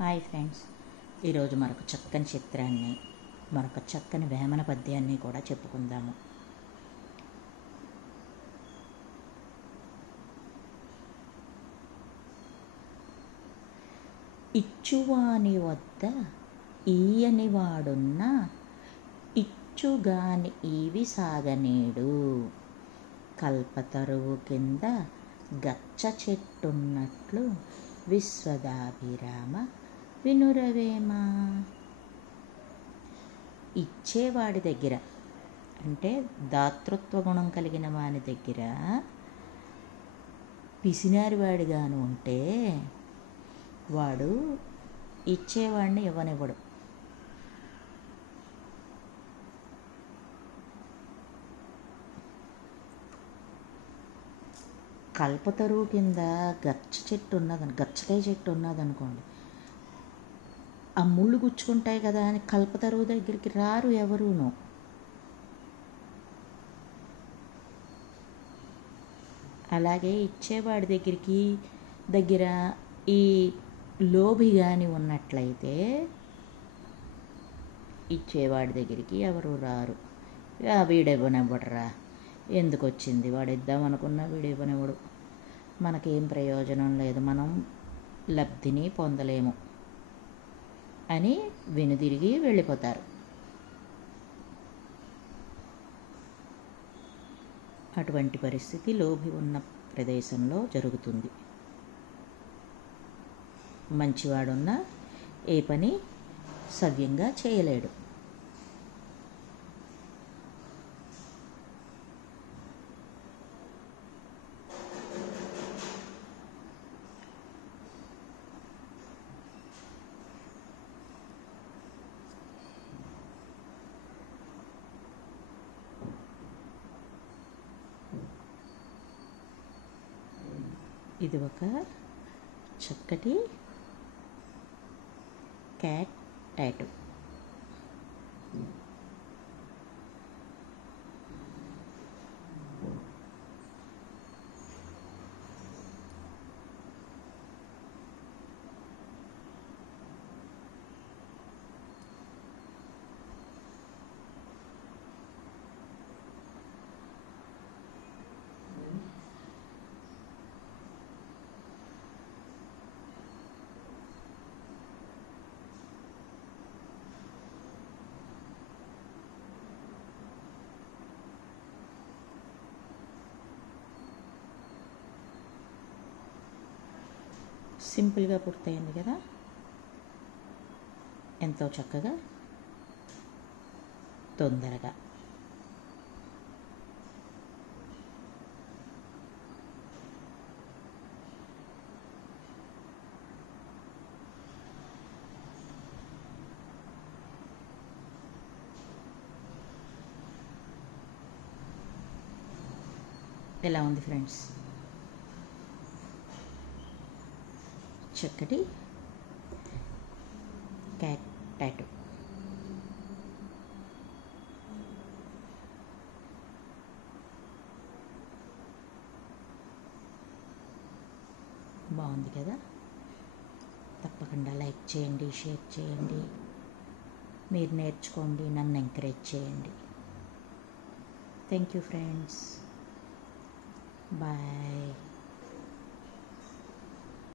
Hi friends, ఈరోజు మరొక చక్కని చిత్రాన్ని, మరొక చక్కని వేమన పద్యాన్ని కూడా చెప్పుకుందాము. ఇచ్చువాని వద్ద ఈయని వాడున్న ఇచ్చుగాని ఈవి సాగనేడు, కల్పతరువు కింద గచ్చ చెట్టున్నట్లు విశ్వదాభిరామ వినురవేమా. ఇచ్చేవాడి దగ్గర అంటే దాతృత్వ గుణం కలిగిన వాని దగ్గర పిసినారివాడిగాను ఉంటే వాడు ఇచ్చేవాడిని ఇవ్వనివ్వడు. కల్పతరువు కింద గచ్చకాయ చెట్టు ఉన్నదనుకోండి, ఆ ముళ్ళు గుచ్చుకుంటాయి కదా అని కల్పతరువు దగ్గరికి రారు ఎవరూను. అలాగే ఇచ్చేవాడి దగ్గర ఈ లోభి కానీ ఉన్నట్లయితే ఇచ్చేవాడి దగ్గరికి ఎవరు రారు. వీడివ్వనివ్వడరా, ఎందుకు వచ్చింది, వాడు ఇద్దామనుకున్నా వీడివ్వనివ్వడు, మనకేం ప్రయోజనం లేదు, మనం లబ్ధిని పొందలేము అని వెనుదిరిగి వెళ్ళిపోతారు. అటువంటి పరిస్థితి లోభి ఉన్న ప్రదేశంలో జరుగుతుంది. మంచివాడున్నా ఏ పని సవ్యంగా చేయలేడు. ఇది ఒక చక్కటి క్యాట్ టాటూ. సింపుల్గా పూర్తయింది కదా, ఎంతో చక్కగా తొందరగా. ఎలా ఉంది ఫ్రెండ్స్? చక్కటి క్యాట్ టాటూ. బాగుంది కదా? తప్పకుండా లైక్ చేయండి, షేర్ చేయండి, మీరు నేర్చుకోండి, నన్ను ఎంకరేజ్ చేయండి. Thank you friends, bye.